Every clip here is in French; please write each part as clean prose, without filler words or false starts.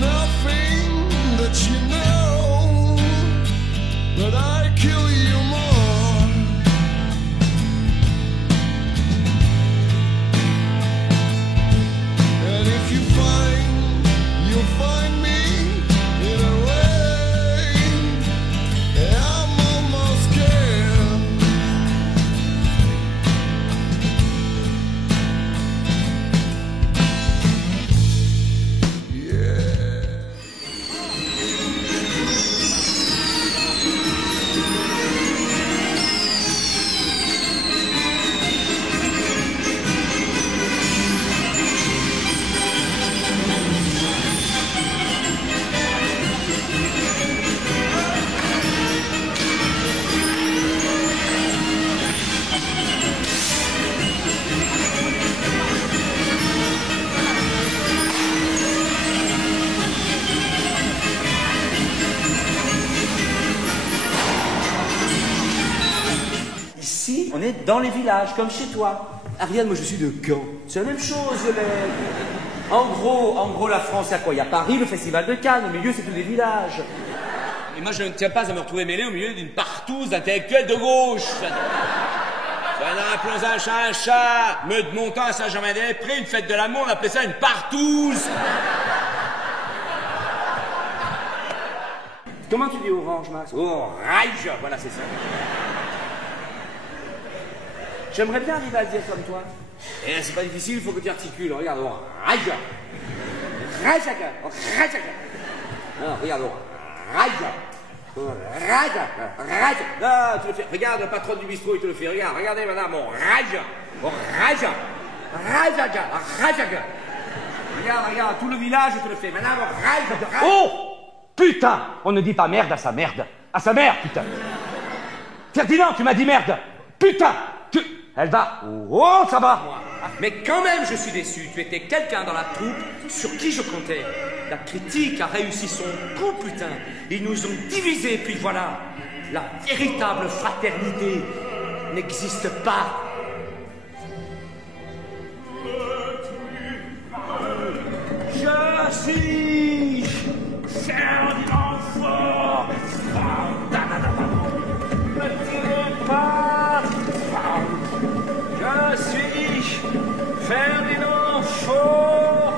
nothing that you know, but I kill you more. And if you find, you'll find me in a way I'm almost scared. Ici, on est dans les villages, comme chez toi. Ariane, moi je suis de Caen. C'est la même chose, le mec. En gros, la France, il y a quoi? Il y a Paris, le festival de Cannes, au milieu, c'est tous les villages. Et moi, je ne tiens pas à me retrouver mêlé au milieu d'une partouze d'intellectuels de gauche. Appelons un chat. Meute montant à Saint-Germain-des-Prés, une fête de l'amour, on appelait ça une partouze. Comment tu dis orange, Max? Orange, voilà, c'est ça. J'aimerais bien arriver à le dire comme toi. Et c'est pas difficile, il faut que tu articules. Regarde, orange. Non, regarde, orange. Non, tu le fais. Regarde, le patron du bistrot, il te le fait. Regardez, madame, orange. Regarde, tout le village, il te le fait. Madame, orange. Oh! Putain! On ne dit pas merde à sa merde. À sa mère, putain. Ferdinand, tu m'as dit merde. Putain! Elle va. Oh, ça va. Mais quand même, je suis déçu. Tu étais quelqu'un dans la troupe sur qui je comptais. La critique a réussi son coup, putain. Ils nous ont divisés, puis voilà. La véritable fraternité n'existe pas. Je suis Ferdinand Fort. Ne tirez pas. Je suis Ferdinand Fort.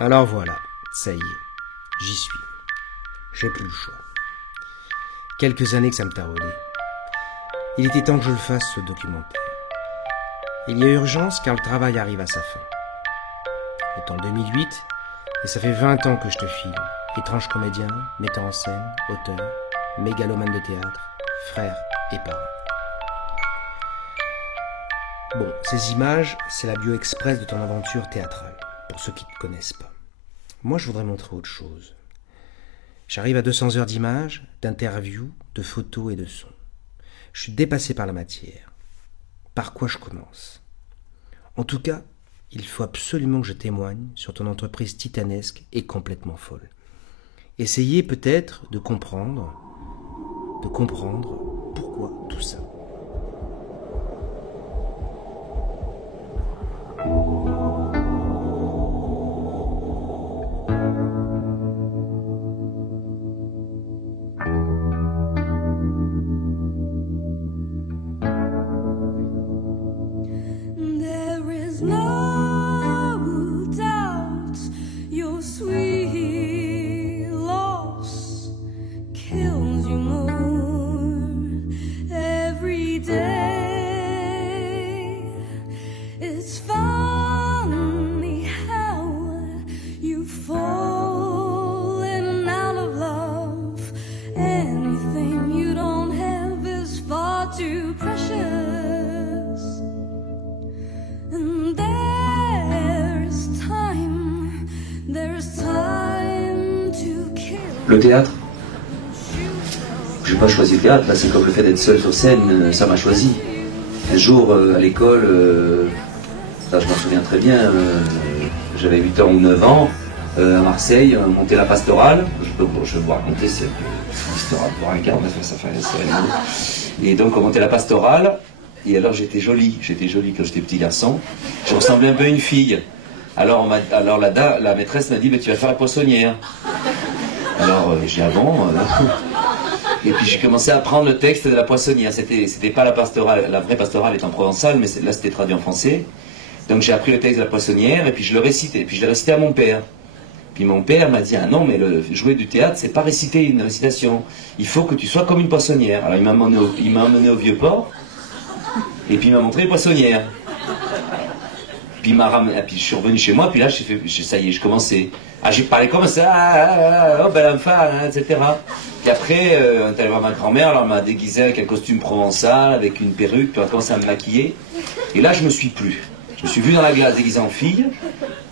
Alors voilà, ça y est, j'y suis. J'ai plus le choix. Quelques années que ça me taraudait. Il était temps que je le fasse, ce documentaire. Il y a urgence car le travail arrive à sa fin. C'est en 2008 et ça fait 20 ans que je te filme. Étrange comédien, metteur en scène, auteur, mégalomane de théâtre, frère et parent. Bon, ces images, c'est la bio express de ton aventure théâtrale, pour ceux qui ne te connaissent pas. Moi, je voudrais montrer autre chose. J'arrive à 200 heures d'images, d'interviews, de photos et de sons. Je suis dépassé par la matière. Par quoi je commence? En tout cas, il faut absolument que je témoigne sur ton entreprise titanesque et complètement folle. Essayez peut-être de comprendre pourquoi tout ça. There is no doubt your sweet loss kills you more every day. It's funny how you fall in and out of love. Anything you don't have is far too precious. And there's time to kill. Le théâtre, j'ai pas choisi le théâtre, là c'est comme le fait d'être seul sur scène, ça m'a choisi. Un jour à l'école, ça je m'en souviens très bien, j'avais 8 ans ou 9 ans, à Marseille, on montait la pastorale, je vais vous raconter, c'est une histoire pour un quart, ça fait rigolo. Et donc on montait la pastorale, et alors j'étais joli quand j'étais petit garçon, je ressemblais un peu à une fille. Alors la maîtresse m'a dit, mais tu vas faire la poissonnière. Alors j'ai dit, ah bon Et puis j'ai commencé à apprendre le texte de la poissonnière. C'était pas la pastorale, la vraie pastorale est en provençal, mais là c'était traduit en français. Donc j'ai appris le texte de la poissonnière et puis je le récitais. Et puis je l'ai récité à mon père. Puis mon père m'a dit, ah non, mais jouer du théâtre, c'est pas réciter une récitation. Il faut que tu sois comme une poissonnière. Alors il m'a emmené au Vieux-Port et puis il m'a montré les poissonnières. Puis il m'a ramené, puis je suis revenu chez moi, puis là ça y est, je commençais. Ah, j'ai parlé comme ça, oh belle enfant, etc. Puis après, on est allé voir ma grand-mère, alors elle m'a déguisé avec un costume provençal, avec une perruque, puis on a commencé à me maquiller. Et là, je me suis plu. Je me suis vu dans la glace déguisé en fille,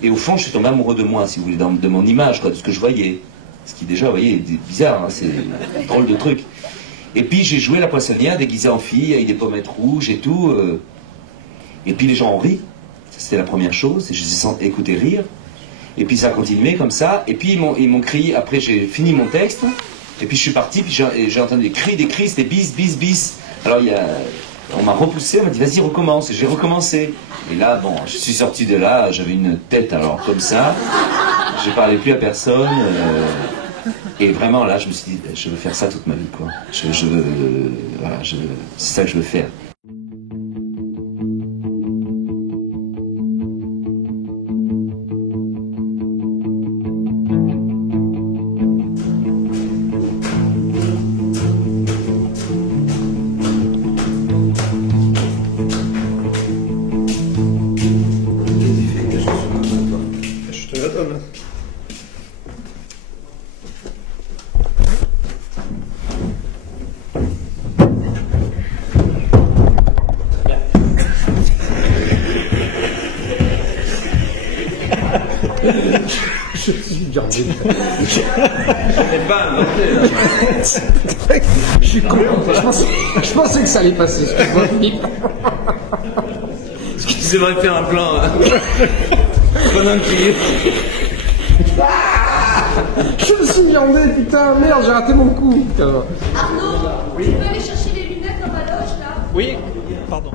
et au fond, je suis tombé amoureux de moi, si vous voulez, de mon image, quoi, de ce que je voyais. Ce qui déjà, vous voyez, est bizarre, hein, c'est un drôle de truc. Et puis j'ai joué la poissonnière déguisée en fille, avec des pommettes rouges et tout. Et puis les gens ont ri. C'était la première chose, et je les ai écoutés rire. Et puis ça a continué comme ça, et puis ils m'ont crié, après j'ai fini mon texte, et puis je suis parti, puis j'ai entendu des cris, c'était bis, bis, bis. Alors on m'a repoussé, on m'a dit vas-y recommence, et j'ai recommencé. Et là, bon, je suis sorti de là, j'avais une tête alors comme ça, je parlais plus à personne, et vraiment là je me suis dit, je veux faire ça toute ma vie, quoi. Voilà, c'est ça que je veux faire. Je suis gardé. Je suis con. Je pensais que ça allait passer. Tu devrais faire un plan pendant qu'il... Je me suis gardé, putain, merde, j'ai raté mon coup, putain. Arnaud, tu peux aller chercher les lunettes dans ma loge là? Oui, pardon.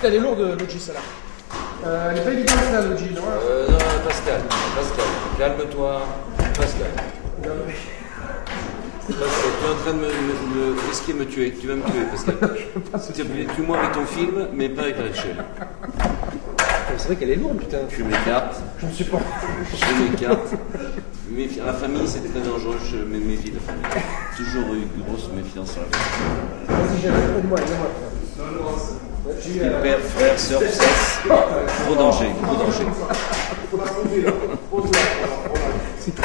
Elle est lourde, l'Oji, celle-là. Elle est pas évidente, celle-là, l'Oji, non? Non, Pascal, calme-toi. Pascal, tu es en train de me risquer de me tuer. Tu vas me tuer, Pascal. S'il te plaît, tue-moi avec ton film, mais pas avec Rachel. C'est vrai qu'elle est lourde, putain. Je m'écarte. Je me suis pas. Je m'écarte. La famille, c'est très dangereux. Je me méfie de la famille. Toujours eu une grosse méfiance sur la famille. Vas-y, j'ai pas de moi, viens-moi. Père, frère, sœur, sexe. Gros danger, gros danger. C'est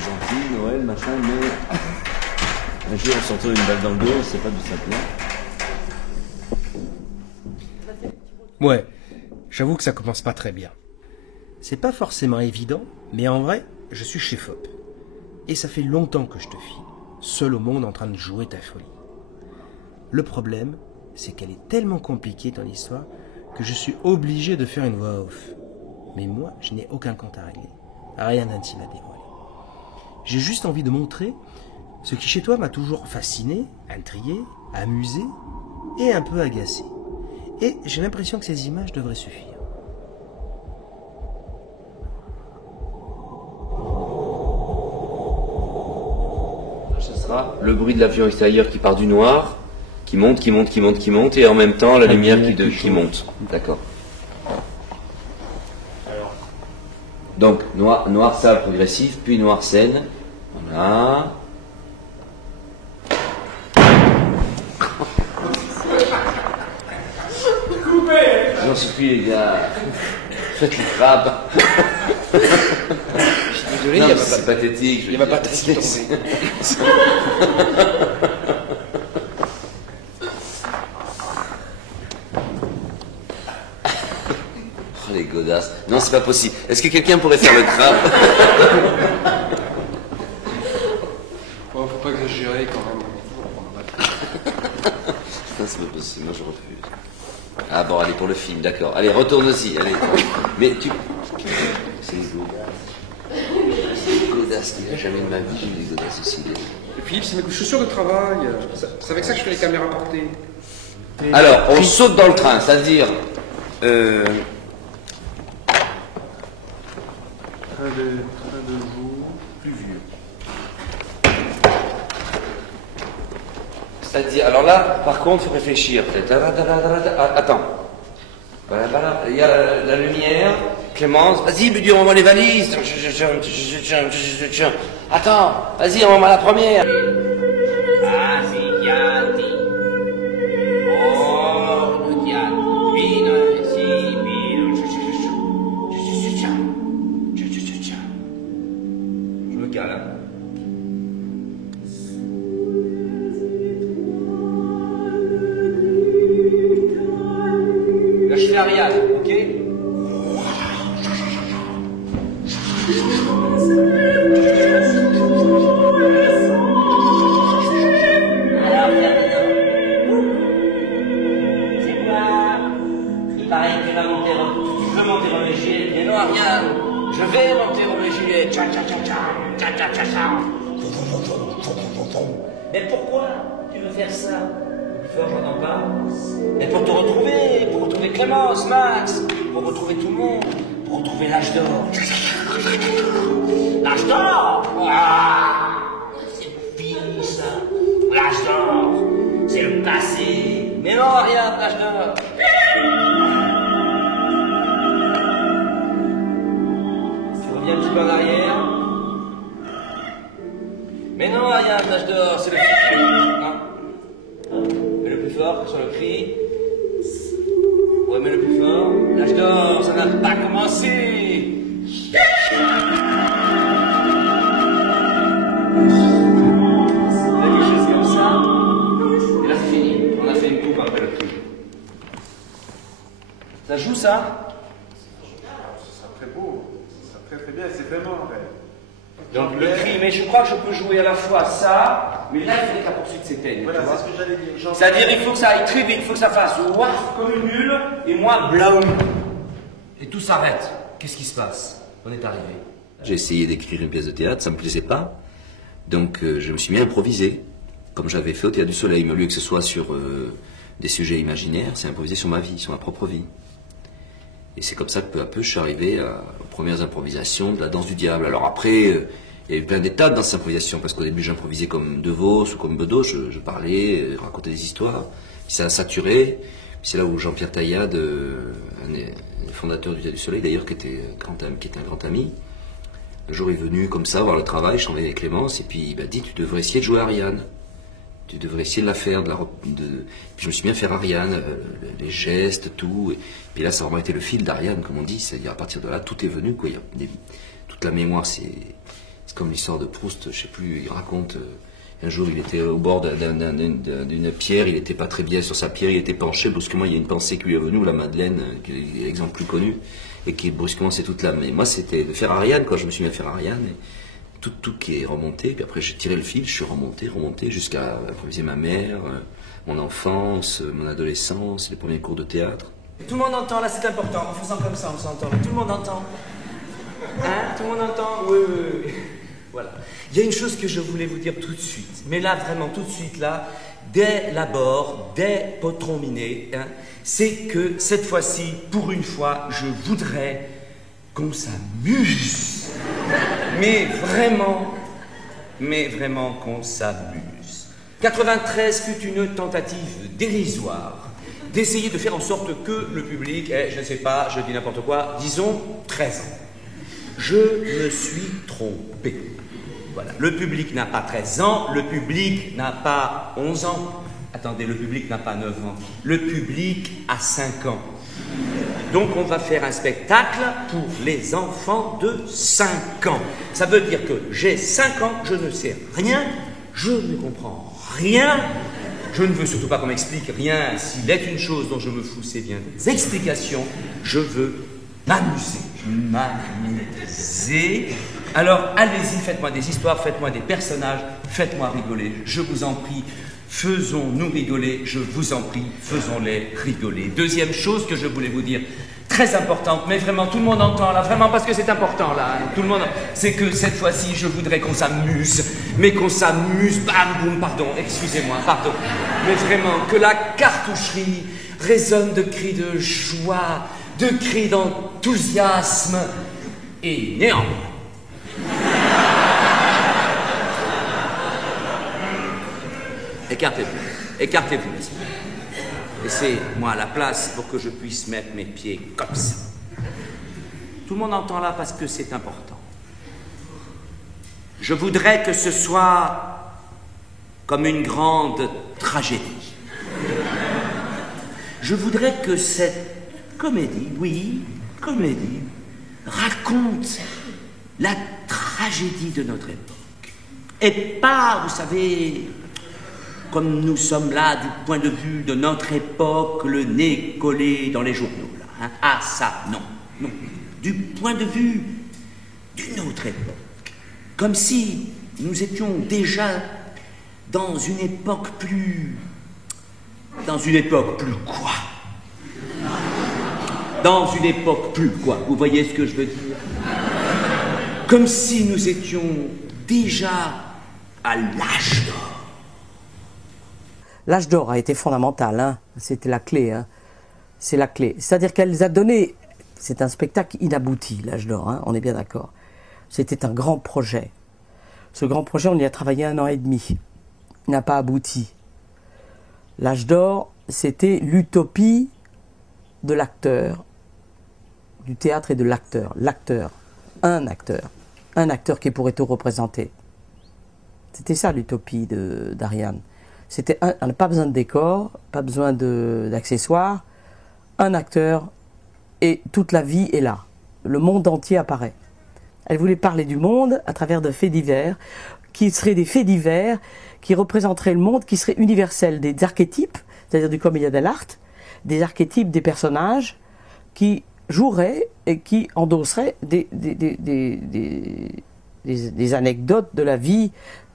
gentil, Noël, machin, mais un jour on s'entend une balle dans le dos, c'est pas du simple. Ouais, j'avoue que ça commence pas très bien. C'est pas forcément évident, mais en vrai, je suis chez FOP. Et ça fait longtemps que je te file, seul au monde en train de jouer ta folie. Le problème, c'est qu'elle est tellement compliquée ton histoire que je suis obligé de faire une voix off. Mais moi, je n'ai aucun compte à régler, rien d'intime à dévoiler. J'ai juste envie de montrer ce qui chez toi m'a toujours fasciné, intrigué, amusé et un peu agacé. Et j'ai l'impression que ces images devraient suffire. Ce sera le bruit de l'avion extérieur qui part du noir, qui monte, qui monte, qui monte, qui monte, et en même temps la lumière qui monte. D'accord. Donc, noir sale progressif, puis noir scène. Voilà. J'en supplie les gars. Faites les crabes. Désolé, Non, il n'y a c'est pathétique. Il va pas te laisser tomber. Oh, les godasses. Non, c'est pas possible. Est-ce que quelqu'un pourrait faire le crabe? Bon, faut pas exagérer quand même. Non, c'est pas possible. Moi, je refuse. Ah bon, allez, pour le film, d'accord. Allez, retourne-y, allez. Mais tu... C'est les godasses. Les godasses, il n'y a jamais de ma vie, j'ai eu des godasses aussi. Philippe, c'est mes chaussures de travail. C'est avec ça que je fais les caméras portées. Alors, on saute dans le train, c'est-à-dire... Train de jour, pluvieux. C'est-à-dire, alors là, par contre, il faut réfléchir. Attends. Il y a la lumière. Clémence, vas-y, Budu, envoie les valises. Attends, vas-y, envoie la première. Je me cale, hein. Là, je fais Ariane, ok? C'est quoi? Il paraît que tu vas monter, tu veux monter Roméo et Juliette. Mais non, Ariane, je vais monter Roméo et Juliette. Tcha tcha tcha tcha, tcha tcha tcha tcha. Mais pourquoi tu veux faire ça? Fort, j'entends pas. Mais pour te retrouver, pour retrouver Clémence, Max, pour retrouver tout le monde, pour retrouver l'âge d'or. L'âge d'or! Ah, c'est fini ça. L'âge d'or, c'est le passé. Mais non, rien, l'âge d'or. Tu reviens un petit peu en arrière. Mais non, rien, l'âge d'or, c'est le futur. Non. Mais le plus fort sur le cri. Ouais, mais le plus fort. L'âge d'or, ça n'a pas commencé. Quelque chose comme ça. Et là, c'est fini. On a fait une coupe après le cri. Ça joue, ça? Ça très beau. Ça très très bien. C'est vraiment vrai. Donc le cri, mais je crois que je peux jouer à la fois ça, mais là il faut que la poursuite s'éteigne. Voilà, c'est ce que j'allais dire. C'est-à-dire il faut que ça aille très vite, il faut que ça fasse waf comme une bulle, et moi blaum. Et tout s'arrête. Qu'est-ce qui se passe? On est arrivé. J'ai essayé d'écrire une pièce de théâtre, ça me plaisait pas. Donc je me suis mis à improviser, comme j'avais fait au Théâtre du Soleil, mais au lieu que ce soit sur des sujets imaginaires, c'est improviser sur ma vie, sur ma propre vie. Et c'est comme ça que peu à peu je suis arrivé aux premières improvisations de la danse du diable. Alors après, il y a eu plein d'étapes dans cette improvisation, parce qu'au début j'improvisais comme De Vos ou comme Bedos, je parlais, racontais des histoires, puis ça a saturé. Puis c'est là où Jean-Pierre Taillade, un des fondateurs du Théâtre du Soleil d'ailleurs, qui était un grand ami, le jour est venu comme ça voir le travail, je travaillais avec Clémence, et puis il m'a dit tu devrais essayer de jouer Ariane. Tu devrais essayer de la faire, Puis je me suis mis à faire Ariane, les gestes, tout. Et puis là, ça a vraiment été le fil d'Ariane, comme on dit. C'est-à-dire, à partir de là, tout est venu, quoi. Toute la mémoire, c'est comme l'histoire de Proust, je sais plus, il raconte. Un jour, il était au bord d'une pierre, il n'était pas très bien sur sa pierre, il était penché. Brusquement, il y a une pensée qui lui est venue, ou la Madeleine, qui est l'exemple plus connu, et qui, brusquement, c'est toute l'âme. Mais moi, c'était de faire Ariane, quand je me suis mis à faire Ariane. Tout qui est remonté, puis après j'ai tiré le fil, je suis remonté, jusqu'à improviser ma mère, mon enfance, mon adolescence, les premiers cours de théâtre. Tout le monde entend, là c'est important, en faisant comme ça on s'entend. Tout le monde entend. Hein? Tout le monde entend? Oui. Voilà. Il y a une chose que je voulais vous dire tout de suite, mais là, vraiment, tout de suite, là, dès l'abord, dès Potron Minet, hein, c'est que cette fois-ci, pour une fois, je voudrais qu'on s'amuse. Mais vraiment qu'on s'amuse. 93 fut une tentative dérisoire d'essayer de faire en sorte que le public ait, je ne sais pas, je dis n'importe quoi, disons 13 ans. Je me suis trompé. Voilà. Le public n'a pas 13 ans, le public n'a pas 11 ans. Attendez, le public n'a pas 9 ans. Le public a 5 ans. Donc on va faire un spectacle pour les enfants de 5 ans. Ça veut dire que j'ai 5 ans, je ne sais rien, je ne comprends rien, je ne veux surtout pas qu'on m'explique rien. S'il est une chose dont je me fous, c'est bien des explications. Je veux m'amuser, m'amuser. Alors allez-y, faites-moi des histoires, faites-moi des personnages, faites-moi rigoler, je vous en prie. Faisons-nous rigoler, je vous en prie, faisons-les rigoler. Deuxième chose que je voulais vous dire, très importante, mais vraiment tout le monde entend là, vraiment parce que c'est important là, tout le monde, c'est que cette fois-ci je voudrais qu'on s'amuse, mais qu'on s'amuse, bam boum, pardon, excusez-moi, pardon, mais vraiment que la cartoucherie résonne de cris de joie, de cris d'enthousiasme et néant. Écartez-vous, écartez-vous, monsieur. Laissez-moi la place pour que je puisse mettre mes pieds comme ça. Tout le monde entend là parce que c'est important. Je voudrais que ce soit comme une grande tragédie. Je voudrais que cette comédie, oui, comédie, raconte la tragédie de notre époque. Et pas, vous savez, comme nous sommes là du point de vue de notre époque, le nez collé dans les journaux, là. Hein? Ah, ça, non, non. Du point de vue d'une autre époque. Comme si nous étions déjà dans une époque plus... Dans une époque plus quoi? Dans une époque plus quoi? Vous voyez ce que je veux dire? Comme si nous étions déjà à l'âge d'or. L'âge d'or a été fondamental, hein. C'était la clé, hein. C'est la clé. C'est-à-dire qu'elle a donné... C'est un spectacle inabouti, l'âge d'or, hein. On est bien d'accord. C'était un grand projet. Ce grand projet, on y a travaillé 1 an et demi. Il n'a pas abouti. L'âge d'or, c'était l'utopie de l'acteur, du théâtre et de l'acteur. L'acteur, un acteur qui pourrait tout représenter. C'était ça l'utopie d'Ariane. C'était on n'a pas besoin de décor, pas besoin d'accessoires, un acteur et toute la vie est là. Le monde entier apparaît. Elle voulait parler du monde à travers de faits divers, qui seraient des faits divers, qui représenteraient le monde, qui seraient universels, des archétypes, c'est-à-dire du commedia dell'arte, des archétypes des personnages qui joueraient et qui endosseraient des anecdotes de la vie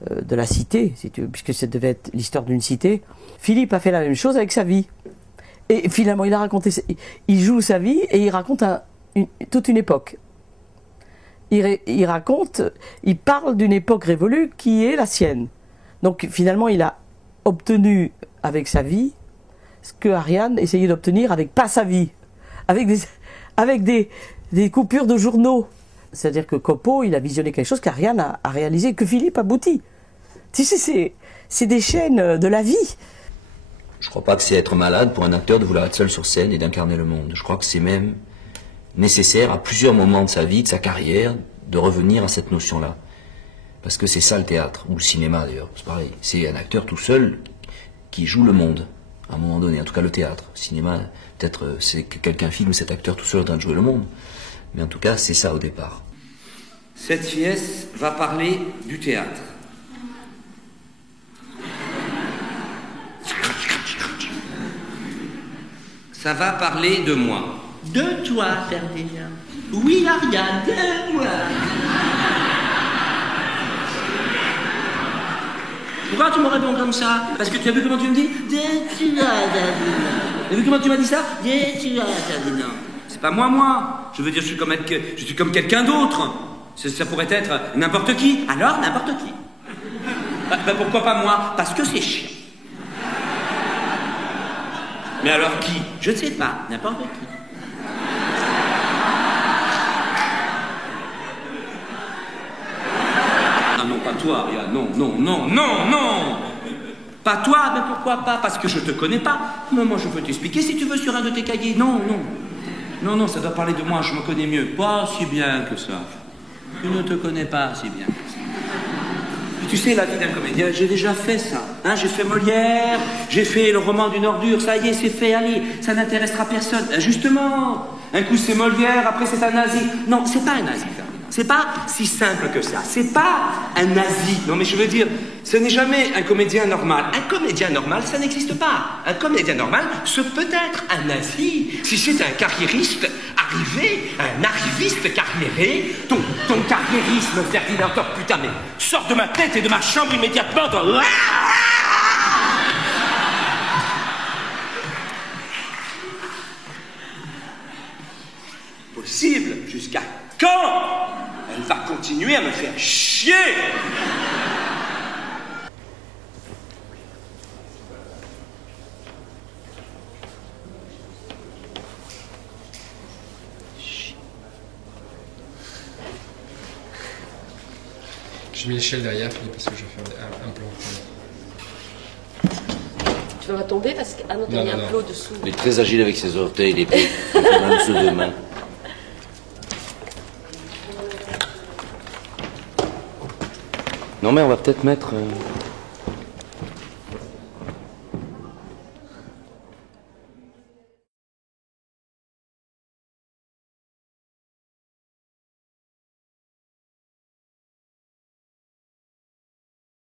de la cité, puisque ça devait être l'histoire d'une cité. Philippe a fait la même chose avec sa vie. Et finalement, il joue sa vie et il raconte toute une époque. Il parle d'une époque révolue qui est la sienne. Donc finalement, il a obtenu avec sa vie ce que Ariane essayait d'obtenir avec pas sa vie, avec des coupures de journaux. C'est-à-dire que Copo, il a visionné quelque chose qu'Ariane a réalisé, que Philippe aboutit. Tu sais, c'est des chaînes de la vie. Je crois pas que c'est être malade pour un acteur de vouloir être seul sur scène et d'incarner le monde. Je crois que c'est même nécessaire à plusieurs moments de sa vie, de sa carrière, de revenir à cette notion-là. Parce que c'est ça le théâtre, ou le cinéma d'ailleurs, c'est pareil. C'est un acteur tout seul qui joue le monde, à un moment donné. En tout cas le théâtre. Le cinéma, peut-être c'est que quelqu'un filme cet acteur tout seul en train de jouer le monde. Mais en tout cas, c'est ça au départ. Cette pièce va parler du théâtre. Ça va parler de moi. De toi, Ferdinand. Oui, Ariane, de moi. Pourquoi tu me réponds comme ça? Parce que tu as vu comment tu me dis? De toi, Ferdinand. Tu as vu comment tu m'as dit ça? De toi, Ferdinand. C'est pas moi. Je veux dire, je suis comme quelqu'un d'autre. Ça pourrait être n'importe qui. Alors, n'importe qui. Ben pourquoi pas moi? Parce que c'est chiant. Mais alors qui? Je ne sais pas. N'importe qui. Ah non, pas toi, Ria. Non, non, non, non, non. Pas toi, mais pourquoi pas? Parce que je te connais pas. Non, moi je peux t'expliquer si tu veux sur un de tes cahiers. Non, non. Non, non, ça doit parler de moi, je me connais mieux. Pas si bien que ça. Tu ne te connais pas si bien que ça. Tu sais, la vie d'un comédien, j'ai déjà fait ça. Hein, j'ai fait Molière, j'ai fait le roman d'une ordure, ça y est, c'est fait, allez, ça n'intéressera personne. Justement, un coup c'est Molière, après c'est un nazi. Non, c'est pas un nazi, Ferdinand. C'est pas si simple que ça. C'est pas un nazi. Non, mais je veux dire, ce n'est jamais un comédien normal. Un comédien normal, ça n'existe pas. Un comédien normal, ce peut être un nazi. Si c'est un carriériste arrivé, un arriviste carriéré, ton carriérisme, Ferdinand, oh, putain, mais sors de ma tête et de ma chambre immédiatement, toi. Possible, jusqu'à quand? Elle va continuer à me faire chier. J'ai mis l'échelle derrière, Philippe, parce que je vais faire un plan. Tu vas tomber parce que... Ah non, il y a un plot dessous. Il est très agile avec ses orteils, il est pris même sous deux mains. Non mais on va peut-être mettre...